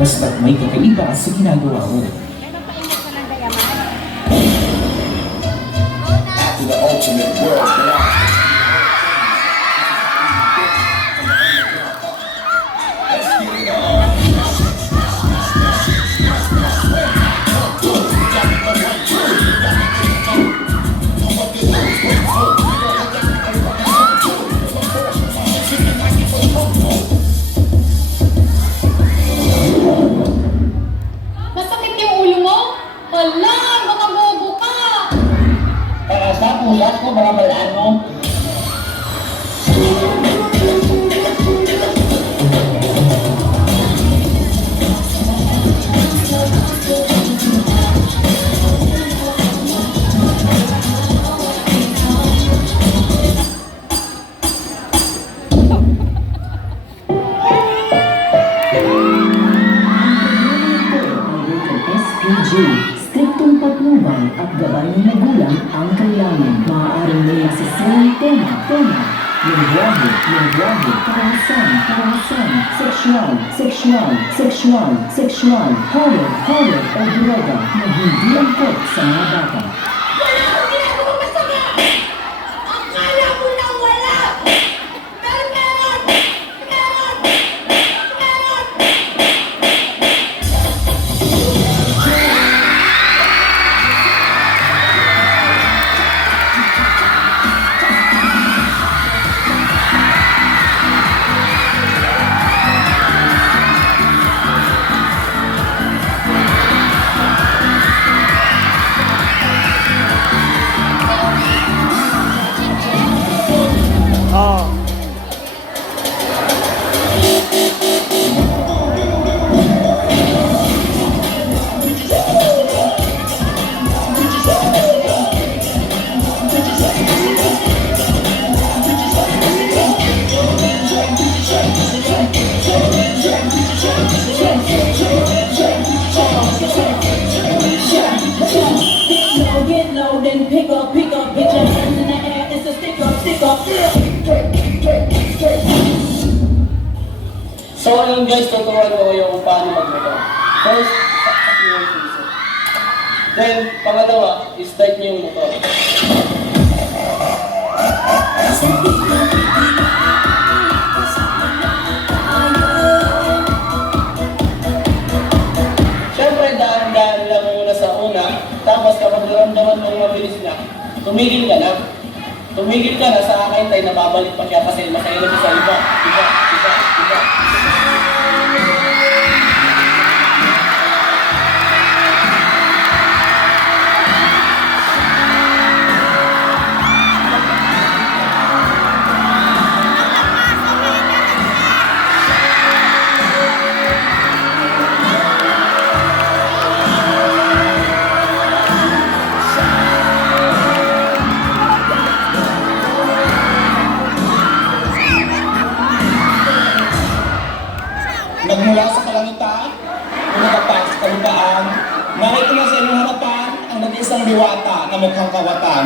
basta't may kakaiba sa ginagawa mo. To the ultimate world. Masakit yung ulo mo? Hala, baka bobo ka! Para sa puyat ko, mga malano. SPG, striktong patnubay at gabay ng magulang ang kailangan. Maaaring may masasayang tema, lingwahe, karahasan, sexual, horror, o droga na hindi angkot sa mga bata. Wala akong ginagawa masama! Akala mo na wala! Pero meron! Get low, then pick up, get your hands in the air, it's a stick up. So ayun guys, tuturuan ko kayo kung paano magmotor. First, saksak niyo yung piso. Then, pangalawa, start niyo yung motor. Siyempre, dahan-dahan lang muna sa una. Tapos kapag naramdaman mong mabilis na, tumigil ka na. Tumigil ka na sa akin tayo na babalik pa siya kasi masaya na siya sa iba. Nagmula sa kalangitan, umagapan sa kalupaan, nakita na sa inyong harapan ang nag-isang diwata na mukhang kawatan.